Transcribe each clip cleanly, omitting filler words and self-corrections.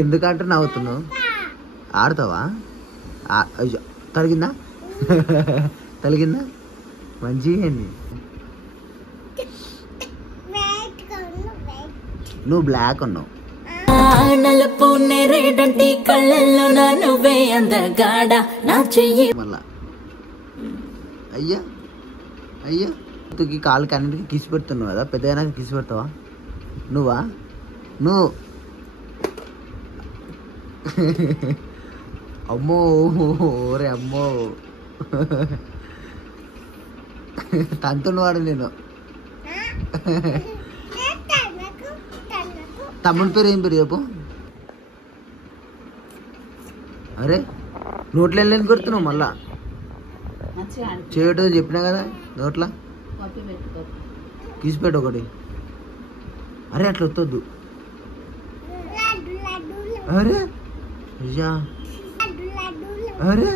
ఎందుకంటే నవ్వుతున్నావు? ఆడతావా? తలిగిందా? తలిగిందా? మంచిగా. నువ్వు బ్లాక్ ఉన్నావు. మళ్ళా అయ్యా అయ్యా కాళ్ళకి అన్నింటికి కిసి పెడుతున్నావు కదా, పెద్దగా కిసి పెడతావా నువ్వా? నువ్వు అమ్మో ఓరే అమ్మో తంతున్నవాడు నేను. తమ్ముడి పేరు ఏం పేరు చెప్పు? అరే నోట్లో వెళ్ళని కొడుతున్నావు మళ్ళా. చేయటం చెప్పినా కదా నోట్లా తీసిపెట్టు ఒకటి. అరే అట్లా వద్దొద్దు. అరే అయ్యా అరే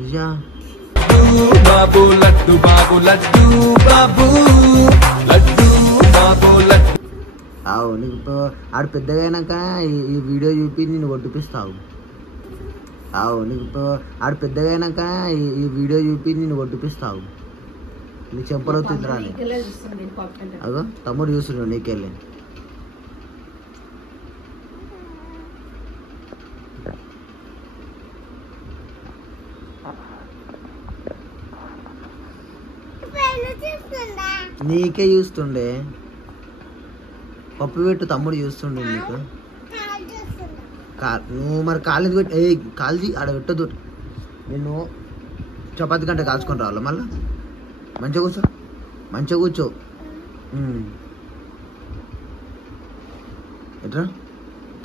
అయ్యా బాబు లడ్డు బాబు లడ్డు బాబు లడ్డు బాబు లడ్డు. అవు నీకు ఆడు పెద్దగా అయినాక ఈ వీడియో చూపి నేను ఒడ్డుపిస్తావు. అవు నీకు ఆడు పెద్దగా అయినాక ఈ వీడియో చూపి నేను ఒడ్డుపిస్తావు. నీకు చెంపలవుతుంది రాని. అగో తమ్ముడు చూస్తున్నాడు నీకెళ్ళి. నీకే చూస్తుండే. పప్పు పెట్టు తమ్ముడు చూస్తుండే నీకు. నువ్వు మరి కాలేజీ పెట్టి కాల్చి ఆడ పెట్టద్దు. నేను చపాతి గంట కాల్చుకొని రావాలి మళ్ళా. మంచిగా కూర్చో, మంచిగా కూర్చో. ఎట్రా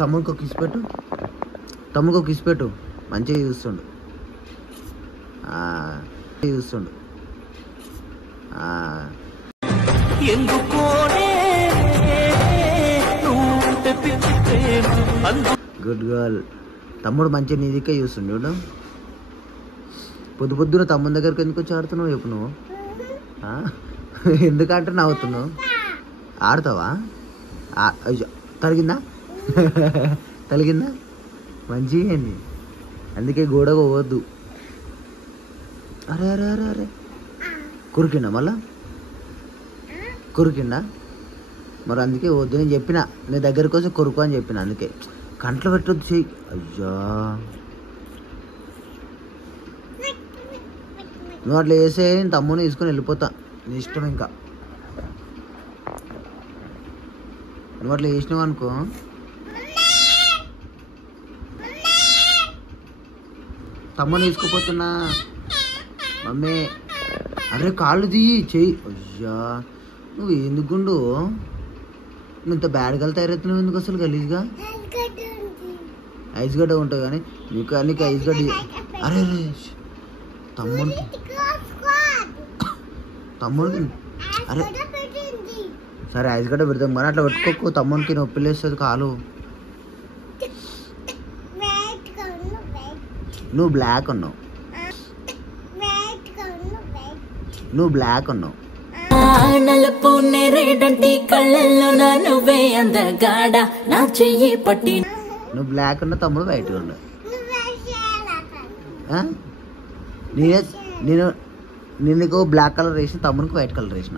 తమ్ముడికి ఒక కిసి పెట్టు, తమ్ముడికి ఒక కిసి పెట్టు. మంచిగా చూస్తుండు చూస్తుండు. Good girl. తమ్ముడు మంచిగా నీ దిక్కే చూస్తుండు చూడు. పొద్దు పొద్దున తమ్ముడి దగ్గరికి ఎందుకు వచ్చి ఆడుతున్నావు చెప్పు నువ్వు? ఎందుకంటే నవ్వుతున్నావు? ఆడతావా? తలిగిందా? తలిగిందా? మంచిగా. అందుకే గోడగా పోవద్దు. అరే అరే అరే అరే కురికిండా మళ్ళా? కురికిండా? మరి అందుకే వద్దు నేను చెప్పిన. నీ దగ్గరికి వచ్చి కొరుకు అని చెప్పిన. అందుకే కంట్లో పెట్టొద్దు చెయ్యి. అయ్యా నువ్వు అట్లా వేసే తమ్ముని తీసుకొని వెళ్ళిపోతా. నీ ఇష్టం. ఇంకా నువ్వు అట్లా చేసినావు అనుకో తమ్ముని తీసుకుపోతున్నా మమ్మీ. అరే కాళ్ళు తీయి చెయ్యి. అయ్యా నువ్వు ఎందుకుండు? నువ్వు ఇంత బ్యాడ్ గల్ తయారవుతున్నావు ఎందుకు అసలు గలీజ్గా? ఐస్ గడ్డ ఉంటుంది కానీ నీకు ఐస్ గడ్డ. అరే అరే తమ్ముడికి అరే సరే ఐస్ గడ్డ పెడతాం కానీ అట్లా పెట్టుకోకు. తమ్ముడికి నొప్పి లేస్తుంది కాలు. నువ్వు బ్లాక్ ఉన్నావు. నువ్వు బ్లాక్ ఉన్నావు. నువ్వు బ్లాక్ ఉన్న తమ్ముడు వైట్గా ఉన్నావు. నేను నీకు బ్లాక్ కలర్ వేసిన తమ్మునికి వైట్ కలర్ వేసిన.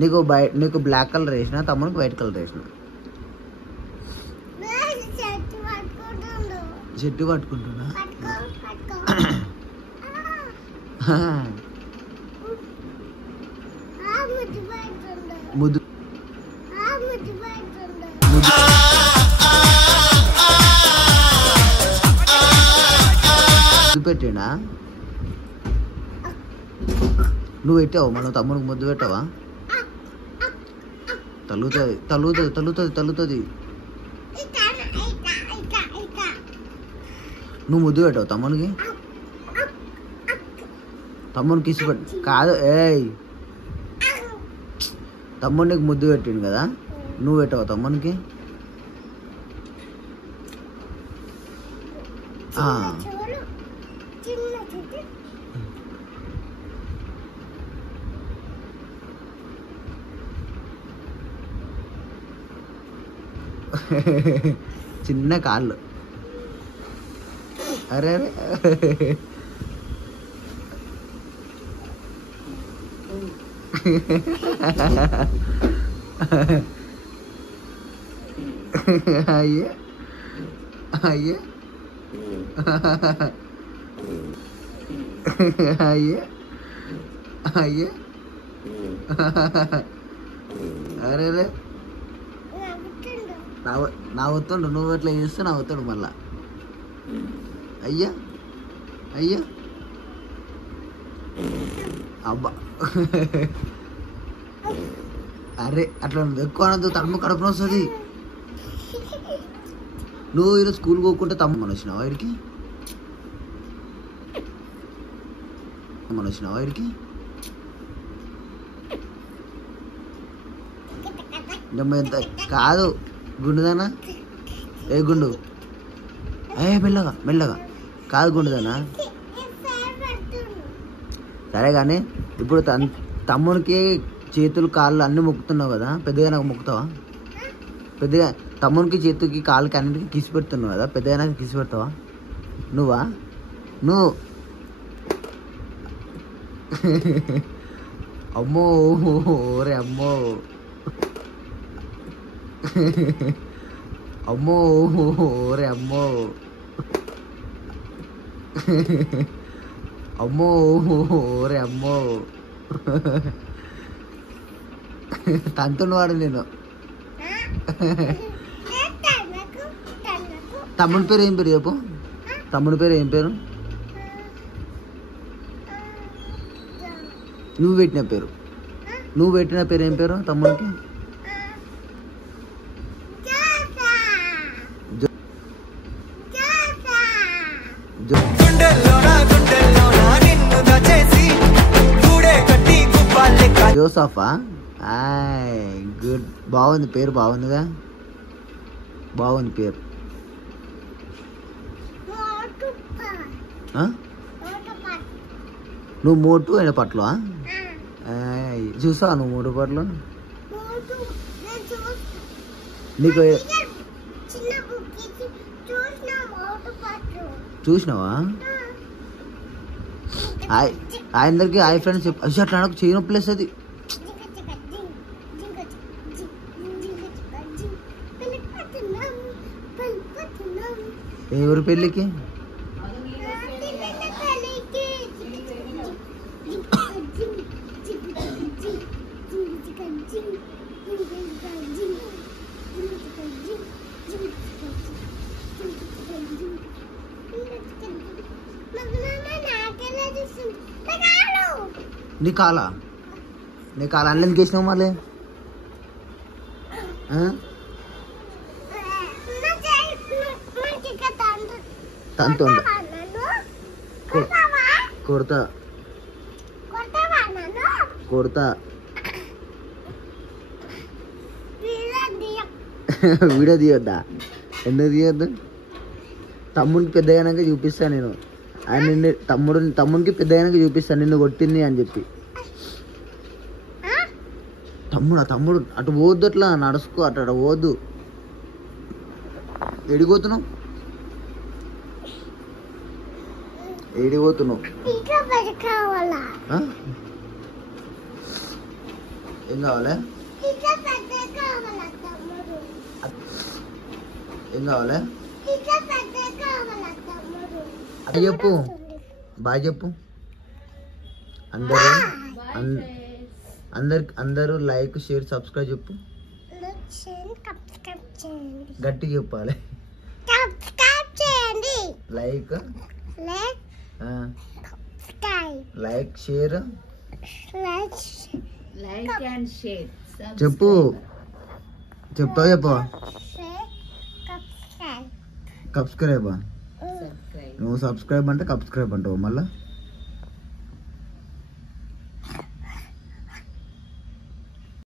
నీకు బ్లాక్ కలర్ వేసిన తమ్మునికి వైట్ కలర్ వేసిన. చెట్టు పట్టుకుంటున్నా. ముద్దు పెట్టినా? నువ్వు పెట్టావు మన తమ్ముడికి ముద్దు పెట్టావా? తలుగుతుంది తలుగుతుంది తలుగుతుంది తలుగుతుంది. నువ్వు ముద్దు పెట్టావు తమ్మునికి? తమ్మునికి ఇసి పెట్టు కాదు. తమ్ముడికి ముద్దు పెట్టిండు కదా, నువ్వు పెట్టావు తమ్మునికి? చిన్న కాళ్ళు. అరే అయ్యే అయ్యే అయ్యే అయ్యే అరే నా వస్తుండు, నువ్వు ఎట్లా చేస్తే నా వస్తాడు మళ్ళా. అయ్యా అయ్యా అబ్బా అరే అట్లా ఎక్కువ అనద్దు, తమ్ము కడుపున వస్తుంది. నువ్వు ఈరోజు స్కూల్ పోకుంటే తమ్మని వచ్చినావా వాడికి? వాడికి ఎంత కాదు గుండుదానా? ఏ గుండు, మెల్లగా మెల్లగా కాదు గుండుదానా. సరే కానీ ఇప్పుడు తమ్మునికి చేతులు కాళ్ళు అన్నీ మొక్కుతున్నావు కదా, పెద్దగా నాకు మొక్కుతావా? పెద్దగా తమ్మునికి చేతికి కాళ్ళకి అన్నింటికి కిసి పెడుతున్నావు కదా, పెద్దగా నాకు కిసి పెడతావా నువ్వా? నువ్వు అమ్మో ఓరే అమ్మో అమ్మో ఓరే అమ్మో అమ్మో ఓరే అమ్మో తంతున్నవాడు నేను. తమ్ముడి పేరు ఏం పేరు చెప్పు? తమ్ముడి పేరు ఏం పేరు? నువ్వు పెట్టిన పేరు ఏం పేరు తమ్ముడికి? జోసఫా? గుడ్, బాగుంది పేరు, బాగుందిగా, బాగుంది పేరు. నువ్వు మోటు అయిన పట్ల చూసావా? నువ్వు మోటు పట్లు నీకు చూసినావా? అందరికి హాయ్ ఫ్రెండ్స్ చెప్పు. అసలు అట్లా నాకు చేయని ప్లేస్ అది. ఎవరి పెళ్ళికి? నీ కాల అన్నం చేసినావు మళ్ళీ. తంతు కొడతా కొడతా వీడియో తీయొద్దా? ఎందుకు తీయొద్దు? తమ్ముడికి పెద్దగానాక చూపిస్తా నేను. ఆయన తమ్ముడికి పెద్దగానాక చూపిస్తాను నిన్ను కొట్టింది అని చెప్పి. తమ్ముడు అటు పోవద్దు, అట్లా నడుచుకో, అటు పోవద్దు. ఎడిపోతున్నావు? ఏం కావాలి? ఏం కావాలి? చెప్పు, బాయ్ చెప్పు. అందరూ లైక్ షేర్ సబ్స్క్రైబ్ చెప్పు. గట్టి చెప్పాలి. లైక్ షేర్ చెప్పు. చెప్తావు చెప్పు. సబ్స్క్రైబ్. నువ్వు సబ్స్క్రైబ్ అంటే సబ్స్క్రైబ్ అంటావు మళ్ళా.